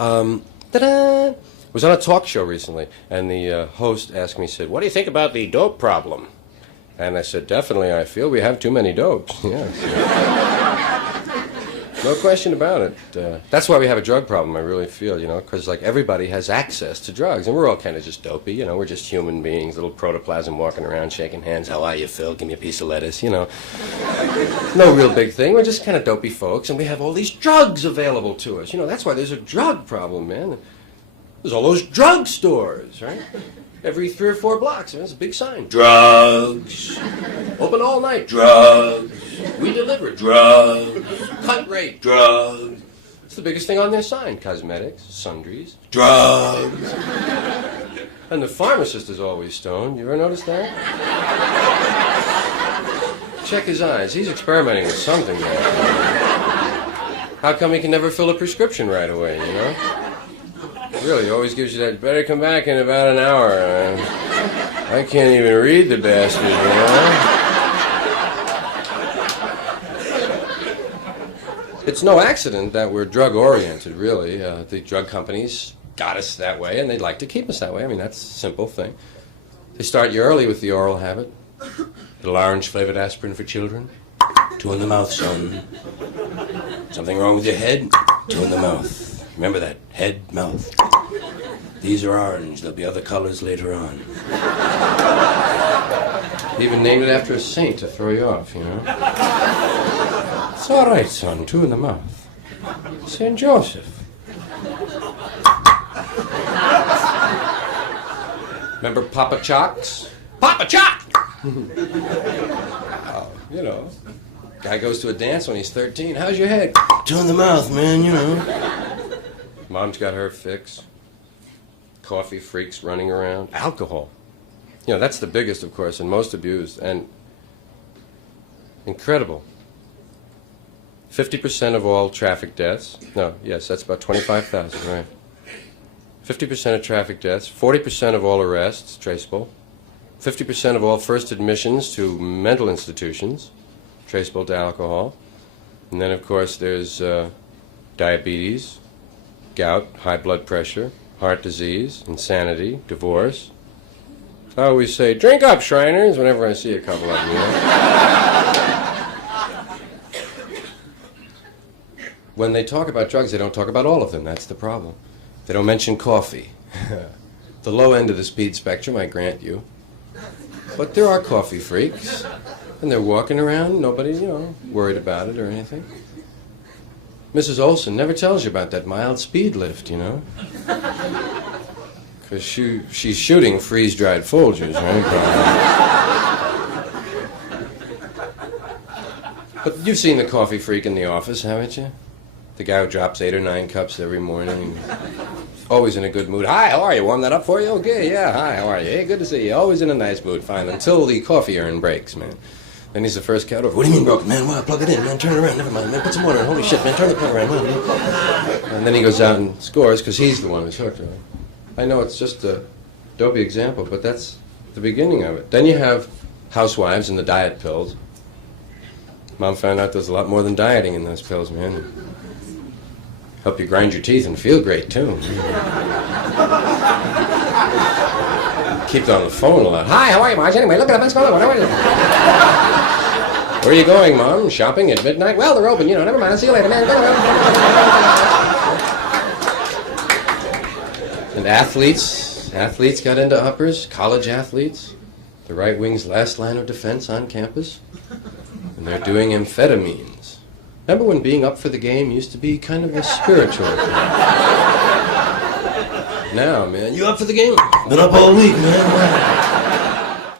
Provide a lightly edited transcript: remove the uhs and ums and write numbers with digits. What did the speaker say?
Ta-da! Was on a talk show recently, and the host asked me, said, "What do you think about the dope problem?" And I said, "Definitely, I feel we have too many dopes." Yes. No question about it. That's why we have a drug problem, I really feel, because like everybody has access to drugs, and we're all kind of just dopey, we're just human beings, little protoplasm walking around, shaking hands. How are you, Phil? Give me a piece of lettuce, No real big thing. We're just kind of dopey folks, and we have all these drugs available to us. That's why there's a drug problem, man. There's all those drug stores, right? Every 3 or 4 blocks, there's a big sign. Drugs. Open all night. Drugs. We deliver. Drugs. Cut rate. Drugs. It's the biggest thing on their sign. Cosmetics, sundries, drugs. And the pharmacist is always stoned. You ever notice that? Check his eyes. He's experimenting with something there. How come he can never fill a prescription right away, Really, he always gives you that, better come back in about an hour. I can't even read the bastard, It's no accident that we're drug-oriented, really. The drug companies got us that way, and they'd like to keep us that way. I mean, that's a simple thing. They start you early with the oral habit. Little orange-flavored aspirin for children. 2 in the mouth, son. Something wrong with your head? 2 in the mouth. Remember that? Head, mouth. These are orange. There'll be other colors later on. They even named it after a saint to throw you off, It's all right, son. 2 in the mouth. St. Joseph. Remember Papa Chocks? Papa Chock! Guy goes to a dance when he's 13. How's your head? 2 in the mouth, man, Mom's got her fix. Coffee freaks running around. Alcohol. That's the biggest, of course, and most abused. And incredible. 50% of all traffic deaths. No, yes, that's about 25,000, right. 50% of traffic deaths. 40% of all arrests, traceable. 50% of all first admissions to mental institutions, traceable to alcohol. And then, of course, there's diabetes, gout, high blood pressure, heart disease, insanity, divorce. I always say, drink up, Shriners, whenever I see a couple of them, When they talk about drugs, they don't talk about all of them. That's the problem. They don't mention coffee. The low end of the speed spectrum, I grant you. But there are coffee freaks, and they're walking around, nobody's, worried about it or anything. Mrs. Olson never tells you about that mild speed lift, Because she's shooting freeze-dried Folgers, right? But you've seen the coffee freak in the office, haven't you? The guy who drops 8 or 9 cups every morning. Always in a good mood. Hi, how are you? Warm that up for you? Okay, yeah, hi, how are you? Hey, good to see you. Always in a nice mood, fine. Until the coffee urn breaks, man. Then he's the first cat over. What do you mean broken, man? Well, plug it in, man. Turn it around. Never mind, man. Put some water in. Holy shit, man. Turn the plug around. And then he goes out and scores because he's the one who's hooked, right? I know it's just a dopey example, but that's the beginning of it. Then you have housewives and the diet pills. Mom found out there's a lot more than dieting in those pills, man. Help you grind your teeth and feel great, too. Keep on the phone a lot. Hi, how are you, Marge? Anyway, look at that. What's going on? How are you? Where are you going, Mom? Shopping at midnight? Well, they're open, never mind. I'll see you later, man. And athletes got into uppers, college athletes. The right wing's last line of defense on campus. And they're doing amphetamines. Remember when being up for the game used to be kind of a spiritual thing? Now, man, you up for the game? Been up all week, man.